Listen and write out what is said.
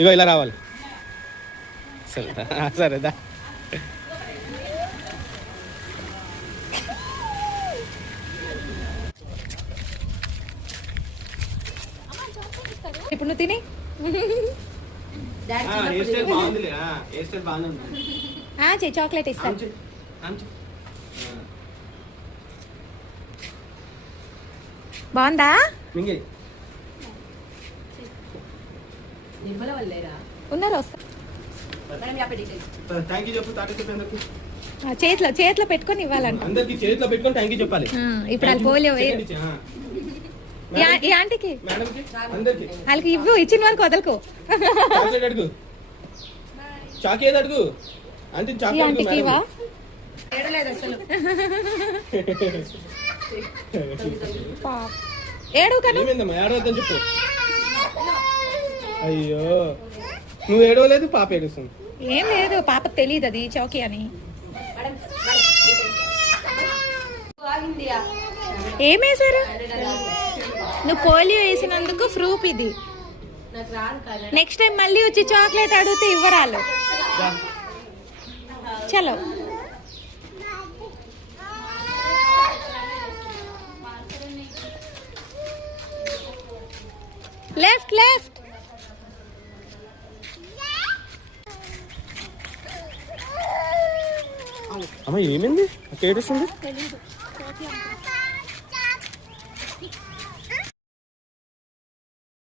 ఇగో ఇలా రావాలి. సరేదా? ఇప్పుడు నువ్వు తిని. చాక్లెట్ ఇస్తాను. బాగుందా? ఉన్నారు, వస్తా. చేతిలో పెట్టుకొని ఇవ్వాలంట. అందరికి చేతిలో పెట్టుకొని థ్యాంక్ యూ చెప్పాలి. ఇప్పుడు వాళ్ళు పోలియో ఈ ఆంటీకి వాళ్ళకి ఇవ్వు, ఇచ్చిన వాళ్ళకి వదలకు. అడుగు చాకేది అడుగు అంటే ఆంటీకి ఇవా. ఏడు ఏడవద్దని చెప్పు. అయ్యో నువ్వు ఏడవలేదు, పాప ఏడుస్తుంది. ఏం లేదు, పాపకు తెలియదు అది చౌకీ అని. ఏమేసారు? నువ్వు పోలియో వేసినందుకు ప్రూఫ్ ఇది. నెక్స్ట్ టైం మళ్ళీ వచ్చి చాక్లెట్ అడిగితే ఇవ్వరాలు. చలో లెఫ్ట్ లెఫ్ట్. అమ్మ ఏమైంది? ఏడుస్తుంది.